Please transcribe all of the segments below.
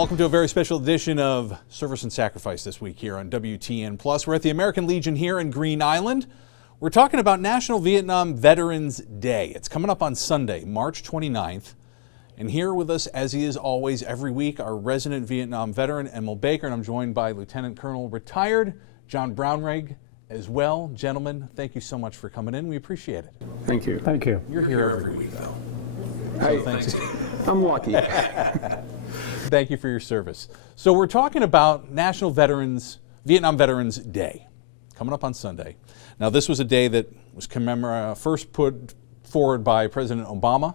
Welcome to a very special edition of Service and Sacrifice this week here on WTEN Plus. We're at the American Legion here in Green Island. We're talking about National Vietnam Veterans Day. It's coming up on Sunday, March 29th. And here with us, as he is always every week, our resident Vietnam veteran, Emil Baker. And I'm joined by Lieutenant Colonel retired John Brownrigg as well. Gentlemen, thank you so much for coming in. We appreciate it. Thank you. Thank you. You're here every week, though. So thanks. I'm lucky. Thank you for your service. So we're talking about National Vietnam Veterans Day, coming up on Sunday. Now, this was a day that was first put forward by President Obama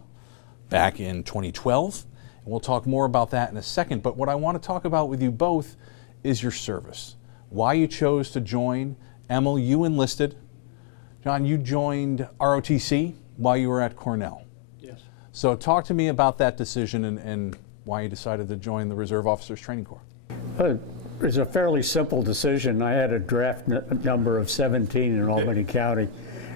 back in 2012. And we'll talk more about that in a second. But what I want to talk about with you both is your service. Why you chose to join. Emil, you enlisted. John, you joined ROTC while you were at Cornell. Yes. So talk to me about that decision and why you decided to join the Reserve Officers Training Corps. It was a fairly simple decision. I had a draft number of 17 in Albany County,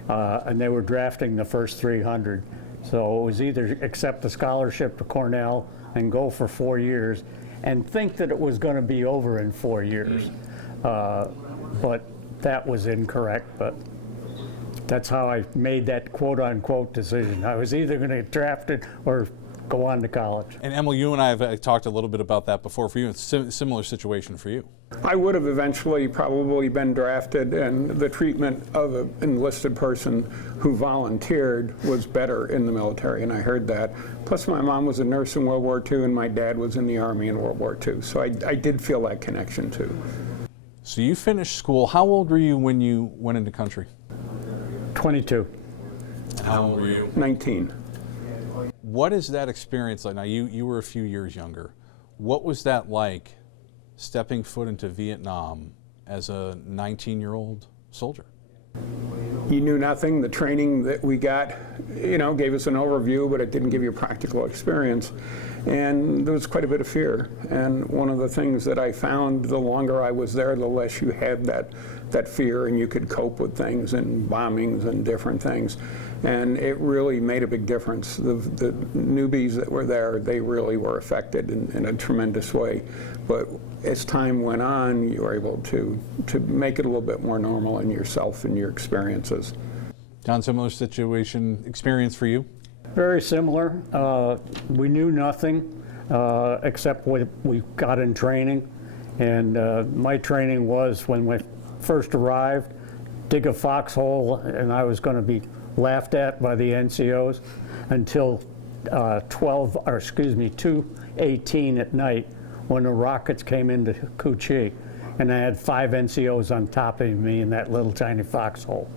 and they were drafting the first 300. So it was either accept the scholarship to Cornell and go for 4 years and think that it was going to be over in 4 years. But that was incorrect, but that's how I made that quote-unquote decision. I was either going to get drafted or go on to college. And Emil, you and I have talked a little bit about that before. For you, it's a similar situation for you. I would have eventually probably been drafted, and the treatment of an enlisted person who volunteered was better in the military, and I heard that. Plus, my mom was a nurse in World War II, and my dad was in the Army in World War II, so I did feel that connection too. So you finished school. How old were you when you went into country? 22. And how old were you? 19. What is that experience like? Now, you were a few years younger. What was that like, stepping foot into Vietnam as a 19-year-old soldier? You knew nothing. The training that we got, gave us an overview, but it didn't give you practical experience. And there was quite a bit of fear. And one of the things that I found, the longer I was there, the less you had that fear, and you could cope with things and bombings and different things. And it really made a big difference. The newbies that were there, they really were affected in a tremendous way. But as time went on, you were able to make it a little bit more normal in yourself and your experiences. John, similar experience for you? Very similar. We knew nothing except what we got in training. And my training was, when we first arrived, dig a foxhole, and I was going to be laughed at by the NCOs until 2:18 at night when the rockets came into Cu Chi, and I had 5 NCOs on top of me in that little tiny foxhole,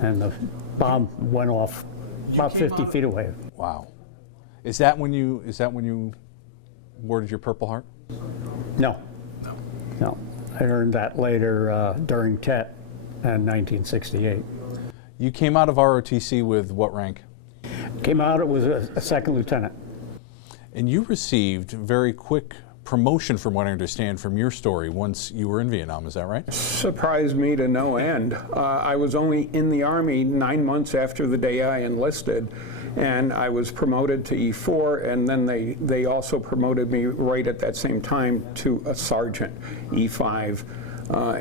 and the bomb went off about 50 feet away. Wow. Is that when you awarded your Purple Heart? No. I earned that later during TET in 1968. You came out of ROTC with what rank? Came out, it was a second lieutenant. And you received very quick promotion, from what I understand from your story, once you were in Vietnam, is that right? Surprised me to no end. I was only in the Army 9 months after the day I enlisted, and I was promoted to E4, and then they also promoted me right at that same time to a sergeant, E5,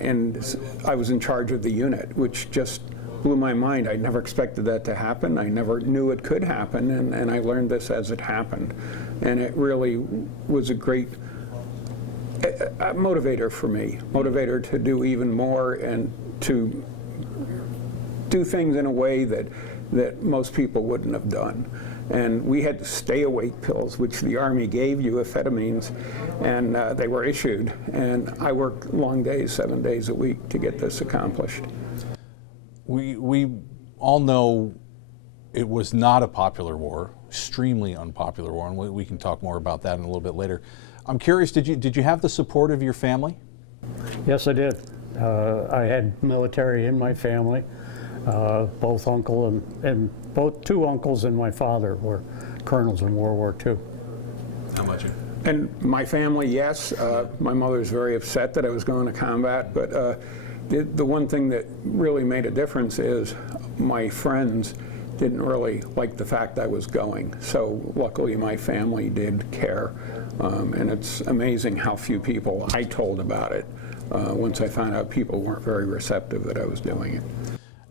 and I was in charge of the unit, which just blew my mind. I never expected that to happen. I never knew it could happen, and I learned this as it happened. And it really was a great motivator for me, motivator to do even more and to do things in a way that most people wouldn't have done. And we had stay awake pills, which the Army gave you, amphetamines, and they were issued. And I worked long days, 7 days a week, to get this accomplished. We all know it was not a popular war, extremely unpopular war, and we can talk more about that in a little bit later. I'm curious, did you have the support of your family? Yes, I did. I had military in my family. Both uncle and both 2 uncles and my father were colonels in World War II. How about you? And my family, yes. My mother's very upset that I was going to combat, but the one thing that really made a difference is my friends didn't really like the fact I was going. So luckily my family did care. And it's amazing how few people I told about it once I found out people weren't very receptive that I was doing it.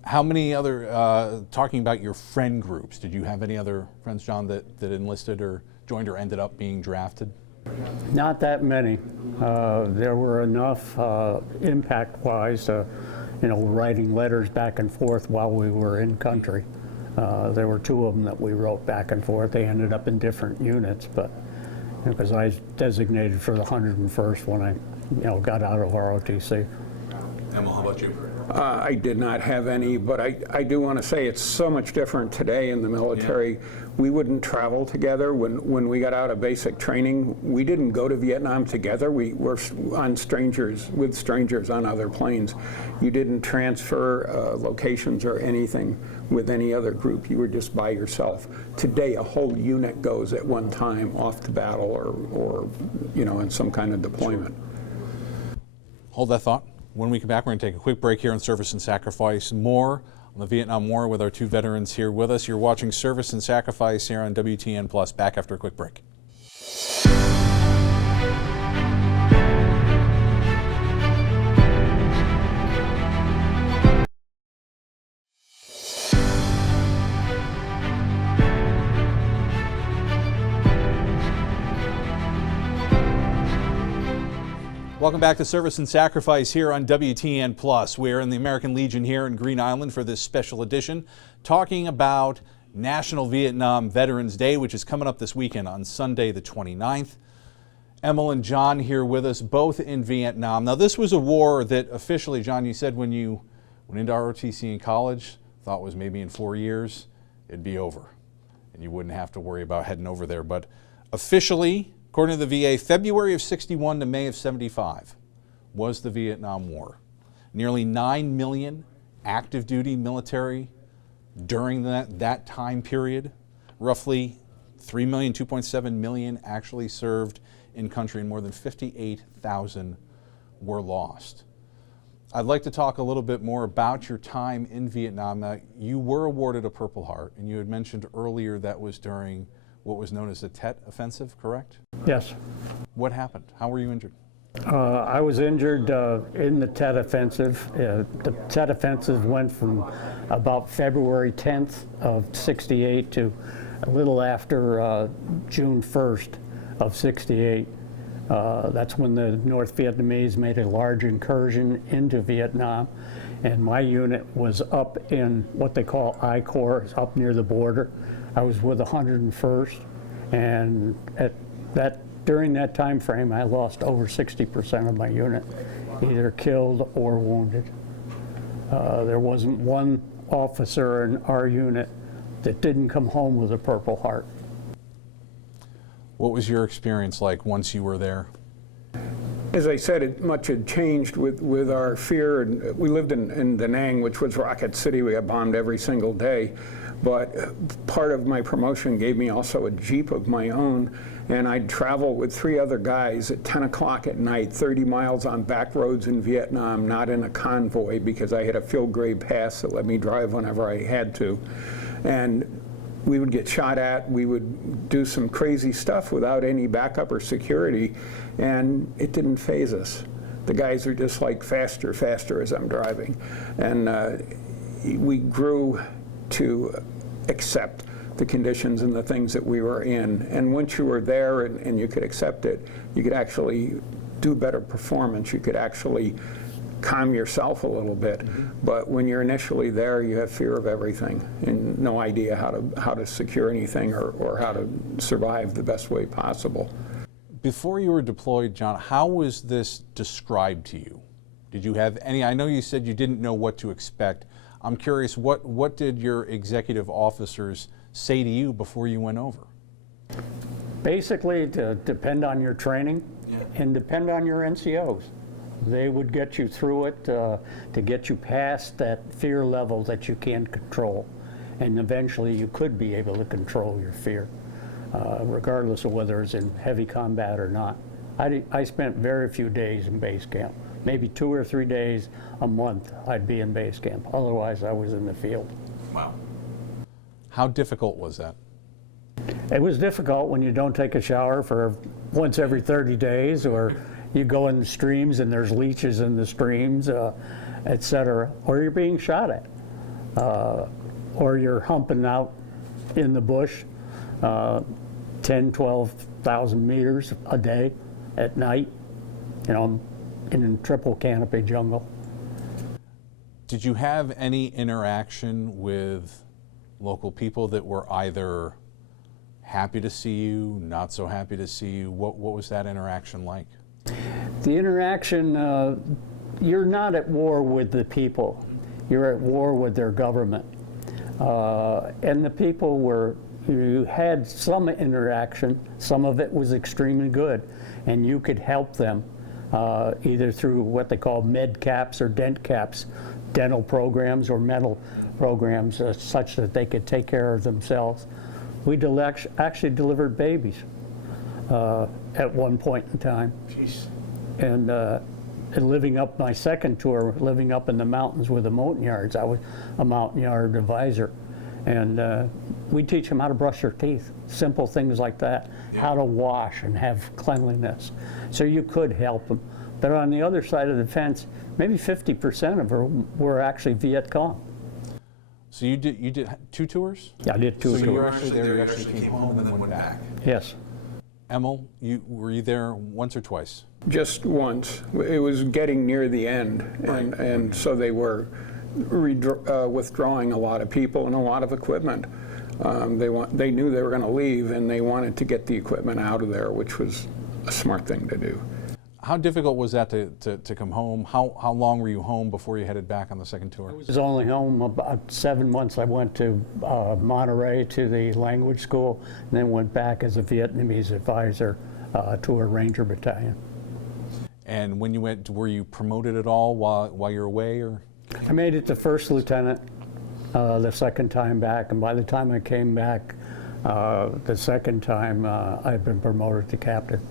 How many other, talking about your friend groups, did you have any other friends, John, that enlisted or joined or ended up being drafted? Not that many. There were enough impact-wise, writing letters back and forth while we were in country. There were 2 of them that we wrote back and forth. They ended up in different units, but because I was designated for the 101st when I got out of ROTC. Emil, how about you? I did not have any, but I do want to say it's so much different today in the military. Yeah. We wouldn't travel together. When we got out of basic training, we didn't go to Vietnam together. We were with strangers on other planes. You didn't transfer locations or anything with any other group. You were just by yourself. Today, a whole unit goes at one time off to battle or in some kind of deployment. Sure. Hold that thought. When we come back, we're going to take a quick break here on Service and Sacrifice. More on the Vietnam War with our 2 veterans here with us. You're watching Service and Sacrifice here on WTN Plus. Back after a quick break. Welcome back to Service and Sacrifice here on WTN Plus. We're in the American Legion here in Green Island for this special edition, talking about National Vietnam Veterans Day, which is coming up this weekend on Sunday the 29th. Emil and John here with us, both in Vietnam. Now, this was a war that officially, John, you said when you went into ROTC in college, thought was maybe in 4 years, it'd be over, and you wouldn't have to worry about heading over there. But officially, according to the VA, February of 61 to May of 75 was the Vietnam War. Nearly 9 million active duty military during that time period. Roughly 3 million, 2.7 million actually served in country, and more than 58,000 were lost. I'd like to talk a little bit more about your time in Vietnam. You were awarded a Purple Heart, and you had mentioned earlier that was during what was known as the Tet Offensive, correct? Yes. What happened? How were you injured? I was injured in the Tet Offensive. The Tet Offensive went from about February 10th of 68 to a little after June 1st of 68. That's when the North Vietnamese made a large incursion into Vietnam, and my unit was up in what they call I Corps, up near the border. I was with the 101st, and during that time frame, I lost over 60% of my unit, either killed or wounded. There wasn't one officer in our unit that didn't come home with a Purple Heart. What was your experience like once you were there? As I said, much had changed with our fear. And we lived in Da Nang, which was Rocket City. We got bombed every single day. But part of my promotion gave me also a Jeep of my own, and I'd travel with 3 other guys at 10 o'clock at night, 30 miles on back roads in Vietnam, not in a convoy, because I had a field grade pass that let me drive whenever I had to. And we would get shot at, we would do some crazy stuff without any backup or security, and it didn't faze us. The guys are just like faster, faster as I'm driving. And we grew to accept the conditions and the things that we were in. And once you were there and you could accept it, you could actually do better performance. You could actually calm yourself a little bit. Mm-hmm. But when you're initially there, you have fear of everything and no idea how to secure anything or how to survive the best way possible. Before you were deployed, John, how was this described to you? Did you have any, I know you said you didn't know what to expect. I'm curious, what did your executive officers say to you before you went over? Basically, to depend on your training and depend on your NCOs. They would get you through it to get you past that fear level that you can't control. And eventually you could be able to control your fear, regardless of whether it's in heavy combat or not. I spent very few days in base camp. Maybe 2 or 3 days a month I'd be in base camp. Otherwise I was in the field. Wow. How difficult was that? It was difficult when you don't take a shower for once every 30 days, or you go in the streams and there's leeches in the streams, et cetera, or you're being shot at, or you're humping out in the bush 10, 12,000 meters a day at night, you know, in triple canopy jungle. Did you have any interaction with local people that were either happy to see you, not so happy to see you? What was that interaction like? The interaction, you're not at war with the people. You're at war with their government. And the people were, you had some interaction, some of it was extremely good, and you could help them either through what they call med caps or dent caps, dental programs or mental programs, such that they could take care of themselves. We actually delivered babies at one point in time. Jeez. And living up my second tour, living up in the mountains with the mountain yards, I was a mountain yard advisor. And we teach them how to brush their teeth, simple things like that, how to wash and have cleanliness. So you could help them. But on the other side of the fence, maybe 50% of them were actually Viet Cong. So you did 2 tours? Yeah, I did 2 tours. So you were actually there, you actually came home and then went back? Yes. Emil, were you there once or twice? Just once. It was getting near the end, and so they were withdrawing a lot of people and a lot of equipment. They knew they were going to leave, and they wanted to get the equipment out of there, which was a smart thing to do. How difficult was that to come home? How long were you home before you headed back on the second tour? I was only home about 7 months. I went to Monterey to the language school, and then went back as a Vietnamese advisor to a Ranger battalion. And when you went, were you promoted at all while you're away, or? I made it to first lieutenant the second time back, and by the time I came back the second time, I'd been promoted to captain.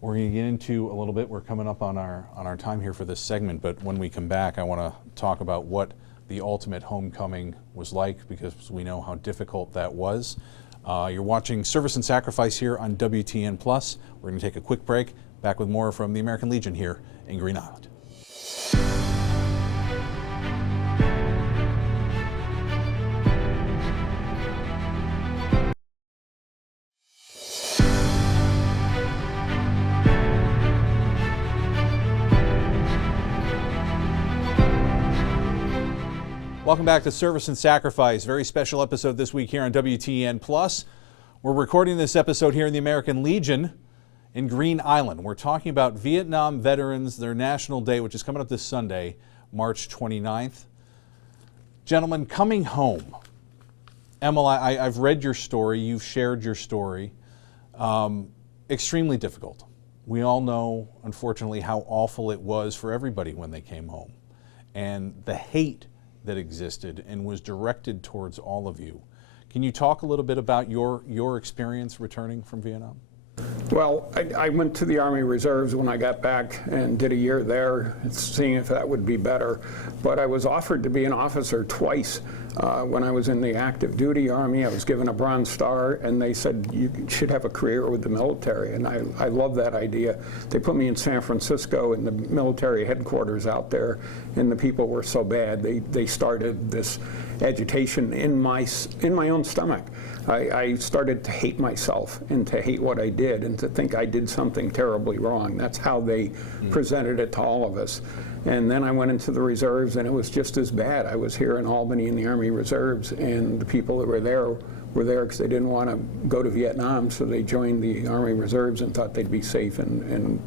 We're going to get into a little bit. We're coming up on our time here for this segment, but when we come back, I want to talk about what the ultimate homecoming was like, because we know how difficult that was. You're watching Service and Sacrifice here on WTN+. We're going to take a quick break. Back with more from the American Legion here in Green Island. Welcome back to Service and Sacrifice. Very special episode this week here on WTEN+. We're recording this episode here in the American Legion in Green Island. We're talking about Vietnam veterans, their National Day, which is coming up this Sunday, March 29th. Gentlemen, coming home. Emil, I've read your story. You've shared your story. Extremely difficult. We all know, unfortunately, how awful it was for everybody when they came home. And the hate that existed and was directed towards all of you. Can you talk a little bit about your experience returning from Vietnam? Well, I went to the Army Reserves when I got back and did a year there, seeing if that would be better. But I was offered to be an officer twice. When I was in the active duty Army, I was given a Bronze Star, and they said, you should have a career with the military. And I love that idea. They put me in San Francisco in the military headquarters out there, and the people were so bad. They started this agitation in my own stomach. I started to hate myself and to hate what I did and to think I did something terribly wrong. That's how they presented it to all of us. And then I went into the reserves, and it was just as bad. I was here in Albany in the Army Reserves, and the people that were there because they didn't want to go to Vietnam, so they joined the Army Reserves and thought they'd be safe and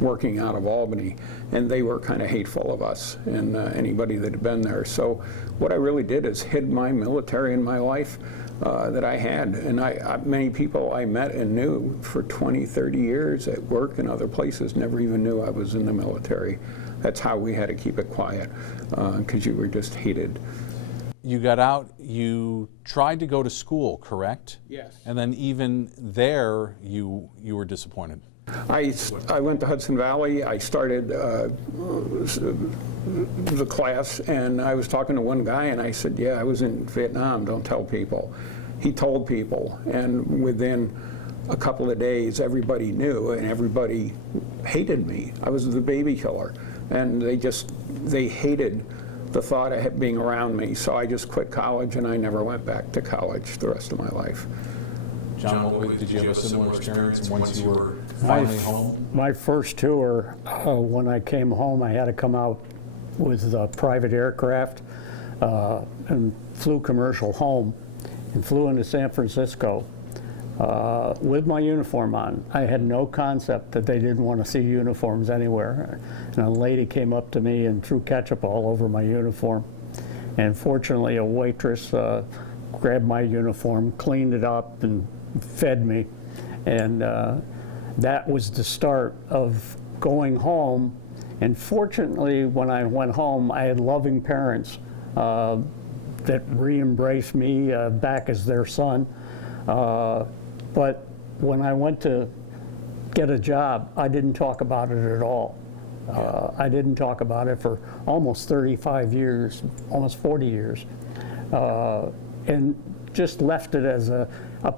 working out of Albany. And they were kind of hateful of us and anybody that had been there. So what I really did is hid my military in my life that I had. And many people I met and knew for 20, 30 years at work and other places never even knew I was in the military. That's how we had to keep it quiet, because you were just hated. You got out, you tried to go to school, correct? Yes. And then even there, you were disappointed. I went to Hudson Valley. I started the class, and I was talking to one guy, and I said, yeah, I was in Vietnam, don't tell people. he told people, and within a couple of days, everybody knew, and everybody hated me. I was the baby killer, and they hated the thought of being around me. So I just quit college, and I never went back to college the rest of my life. John, did you have a similar experience once you were finally home? My first tour, when I came home, I had to come out with a private aircraft and flew commercial home and flew into San Francisco with my uniform on. I had no concept that they didn't want to see uniforms anywhere. And a lady came up to me and threw ketchup all over my uniform. And fortunately, a waitress grabbed my uniform, cleaned it up, and fed me. And that was the start of going home. And fortunately, when I went home, I had loving parents that re-embraced me back as their son. But when I went to get a job, I didn't talk about it at all. I didn't talk about it for almost 35 years, almost 40 years, and just left it as a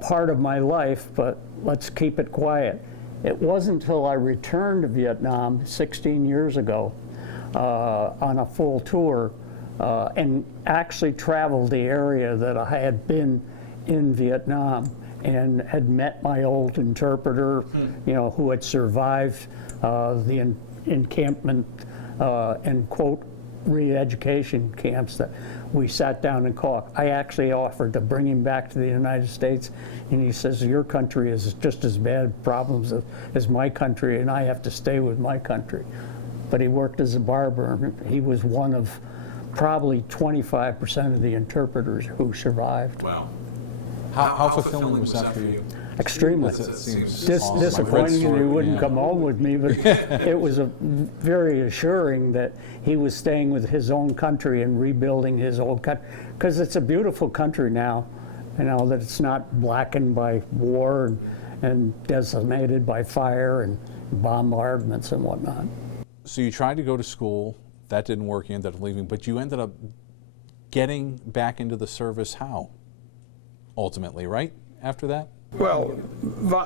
part of my life, but let's keep it quiet. It wasn't until I returned to Vietnam 16 years ago on a full tour and actually traveled the area that I had been in Vietnam and had met my old interpreter, who had survived the encampment and, quote, re-education camps that we sat down and talked. I actually offered to bring him back to the United States, and he says, your country is just as bad problems as my country, and I have to stay with my country. But he worked as a barber, and he was one of probably 25% of the interpreters who survived. Wow. How fulfilling was that for you? Extremely. Awesome. Disappointing that he wouldn't come home with me, but it was very assuring that he was staying with his own country and rebuilding his old country, because it's a beautiful country now, that it's not blackened by war and decimated by fire and bombardments and whatnot. So you tried to go to school, that didn't work, you ended up leaving, but you ended up getting back into the service how? Ultimately, right? After that? Well,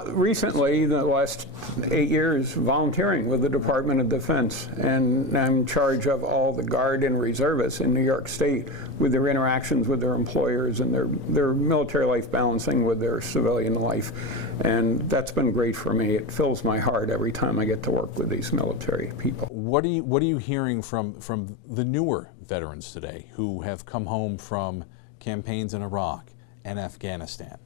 recently, the last 8 years, volunteering with the Department of Defense, and I'm in charge of all the Guard and reservists in New York State with their interactions with their employers and their military life balancing with their civilian life, and that's been great for me. It fills my heart every time I get to work with these military people. What are you hearing from the newer veterans today who have come home from campaigns in Iraq and Afghanistan?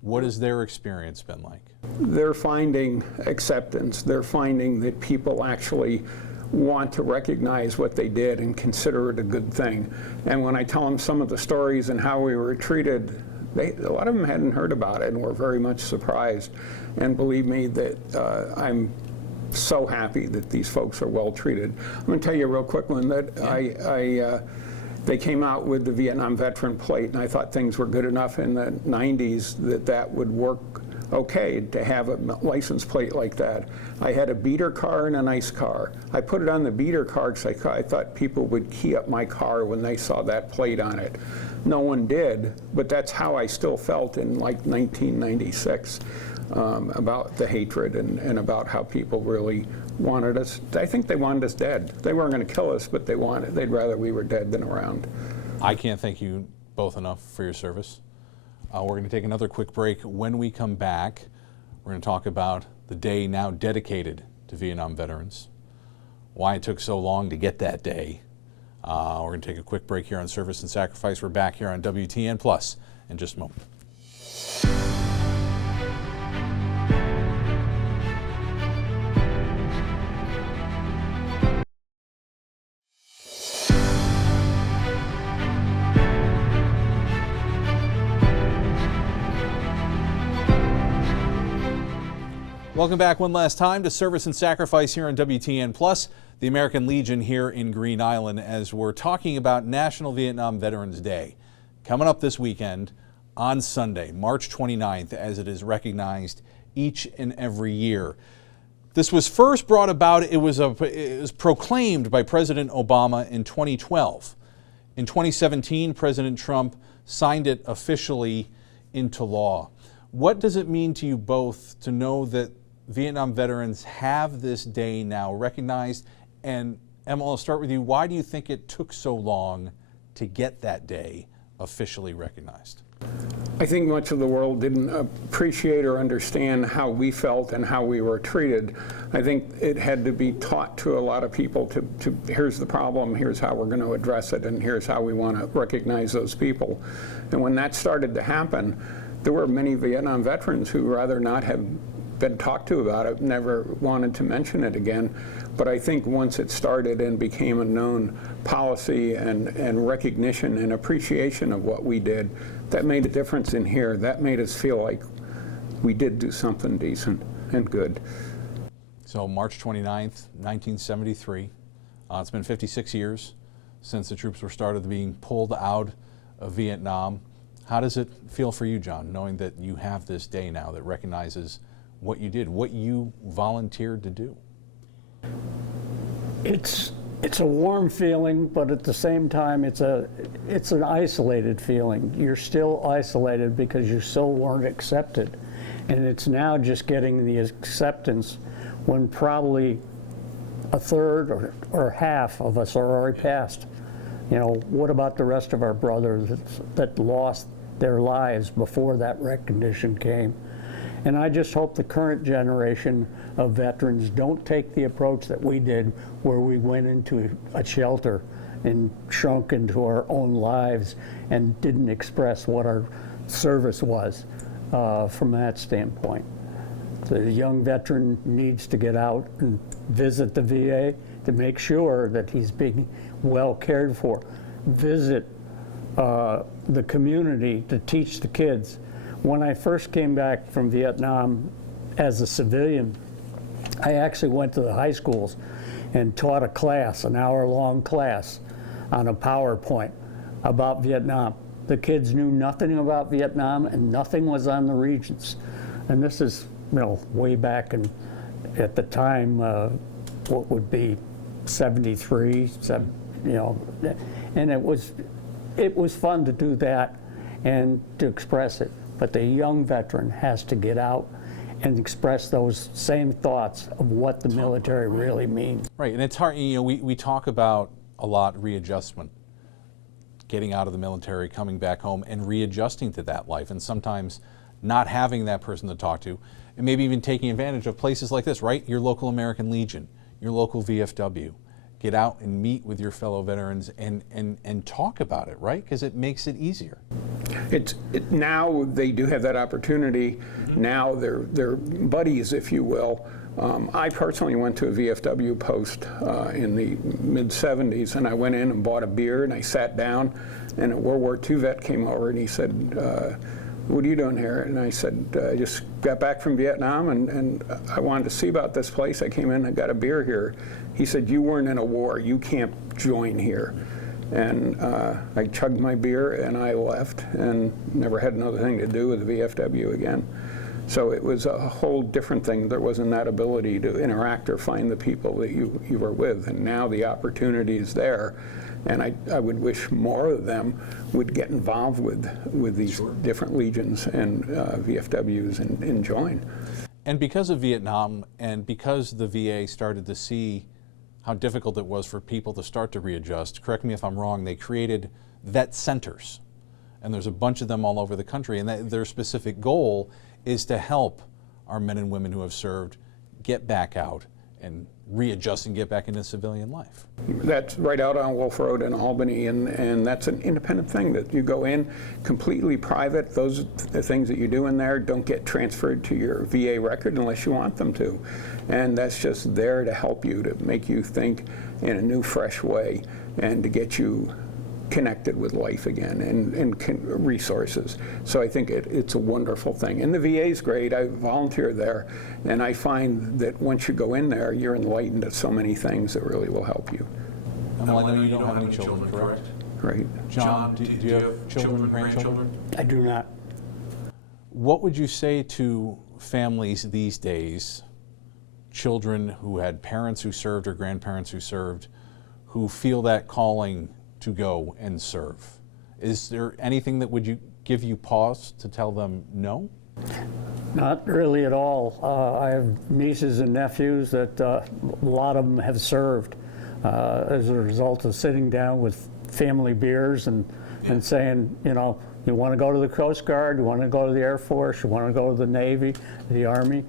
What has their experience been like? They're finding acceptance. They're finding that people actually want to recognize what they did and consider it a good thing. And when I tell them some of the stories and how we were treated, a lot of them hadn't heard about it and were very much surprised. And believe me, that I'm so happy that these folks are well treated. I'm going to tell you a real quick one that they came out with the Vietnam Veteran Plate, and I thought things were good enough in the 90s that would work okay to have a license plate like that. I had a beater car and a nice car. I put it on the beater car because I thought people would key up my car when they saw that plate on it. No one did, but that's how I still felt in like 1996 about the hatred and about how people really wanted us. I think they wanted us dead. They weren't going to kill us, but they'd rather we were dead than around. I can't thank you both enough for your service. We're going to take another quick break. When we come back, we're going to talk about the day now dedicated to Vietnam veterans, why it took so long to get that day. We're going to take a quick break here on Service and Sacrifice. We're back here on WTEN Plus in just a moment. Welcome back one last time to Service and Sacrifice here on WTN Plus, the American Legion here in Green Island, as we're talking about National Vietnam Veterans Day coming up this weekend on Sunday, March 29th, as it is recognized each and every year. This was first brought about, it was proclaimed by President Obama in 2012. In 2017, President Trump signed it officially into law. What does it mean to you both to know that Vietnam veterans have this day now recognized? And Emma, I'll start with you. Why do you think it took so long to get that day officially recognized? I think much of the world didn't appreciate or understand how we felt and how we were treated. I think it had to be taught to a lot of people to here's the problem, here's how we're going to address it, and here's how we want to recognize those people. And when that started to happen, there were many Vietnam veterans who rather not have been talked to about it, never wanted to mention it again. But I think once it started and became a known policy and recognition and appreciation of what we did, that made a difference in here. That made us feel like we did do something decent and good. So March 29th, 1973, it's been 56 years since the troops were started being pulled out of Vietnam. How does it feel for you, John, knowing that you have this day now that recognizes what you did, what you volunteered to do? It's a warm feeling, but at the same time, it's an isolated feeling. You're still isolated because you still weren't accepted. And it's now just getting the acceptance when probably a third or half of us are already past. You know, what about the rest of our brothers that lost their lives before that recognition came? And I just hope the current generation of veterans don't take the approach that we did, where we went into a shelter and shrunk into our own lives and didn't express what our service was from that standpoint. The young veteran needs to get out and visit the VA to make sure that he's being well cared for. Visit the community to teach the kids. When I first came back from Vietnam as a civilian, I actually went to the high schools and taught a class, an hour-long class on a PowerPoint about Vietnam. The kids knew nothing about Vietnam and nothing was on the Regents. And this is, you know, way back in, at the time, what would be 73, you know, and it was fun to do that and to express it. But the young veteran has to get out and express those same thoughts of what the military really means. Right, and it's hard, you know, we talk about a lot readjustment, getting out of the military, coming back home, and readjusting to that life, and sometimes not having that person to talk to, and maybe even taking advantage of places like this, right? Your local American Legion, your local VFW. Get out and meet with your fellow veterans and talk about it, right? Because it makes it easier. Now they do have that opportunity. Now they're buddies, if you will. I personally went to a VFW post in the mid-'70s, and I went in and bought a beer, and I sat down, and a World War II vet came over, and he said, what are you doing here? And I said, I just got back from Vietnam, and I wanted to see about this place. I came in and got a beer here. He said, you weren't in a war. You can't join here. And I chugged my beer, and I left, and never had another thing to do with the VFW again. So it was a whole different thing. There wasn't that ability to interact or find the people that you were with. And now the opportunity is there. And I would wish more of them would get involved with these different legions and VFWs and join. And because of Vietnam, and because the VA started to see how difficult it was for people to start to readjust, correct me if I'm wrong, they created vet centers. And there's a bunch of them all over the country, and their specific goal is to help our men and women who have served get back out and readjust and get back into civilian life. That's right out on Wolf Road in Albany, and that's an independent thing that you go in completely private. Those the things that you do in there don't get transferred to your VA record unless you want them to. And that's just there to help you, to make you think in a new, fresh way, and to get you connected with life again and resources. So I think it's a wonderful thing. And the VA is great. I volunteer there, and I find that once you go in there, you're enlightened at so many things that really will help you. Well, I know you don't have any children, correct? Right. John, do you have children, grandchildren? I do not. What would you say to families these days, children who had parents who served or grandparents who served, who feel that calling to go and serve? Is there anything that would give you pause to tell them no? Not really at all. I have nieces and nephews that a lot of them have served as a result of sitting down with family beers and saying, you know, you want to go to the Coast Guard, you want to go to the Air Force, you want to go to the Navy, the Army,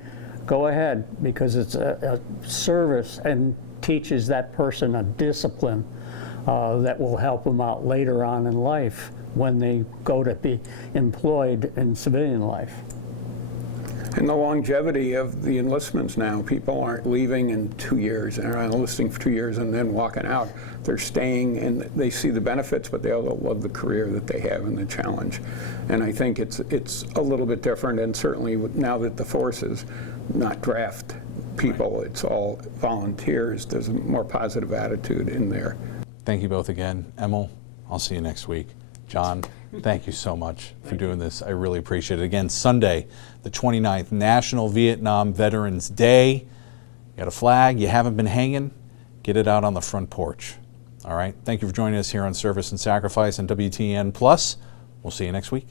go ahead, because it's a service and teaches that person a discipline that will help them out later on in life when they go to be employed in civilian life. And the longevity of the enlistments now, people aren't leaving in 2 years, and are enlisting for 2 years and then walking out. They're staying, and they see the benefits, but they also love the career that they have and the challenge. And I think it's a little bit different, and certainly now that the forces not draft people, it's all volunteers, there's a more positive attitude in there. Thank you both again. Emil, I'll see you next week. John, thank you so much for doing this. I really appreciate it. Again, Sunday, the 29th, National Vietnam Veterans Day. You got a flag, you haven't been hanging, get it out on the front porch. All right, thank you for joining us here on Service and Sacrifice on WTEN Plus. We'll see you next week.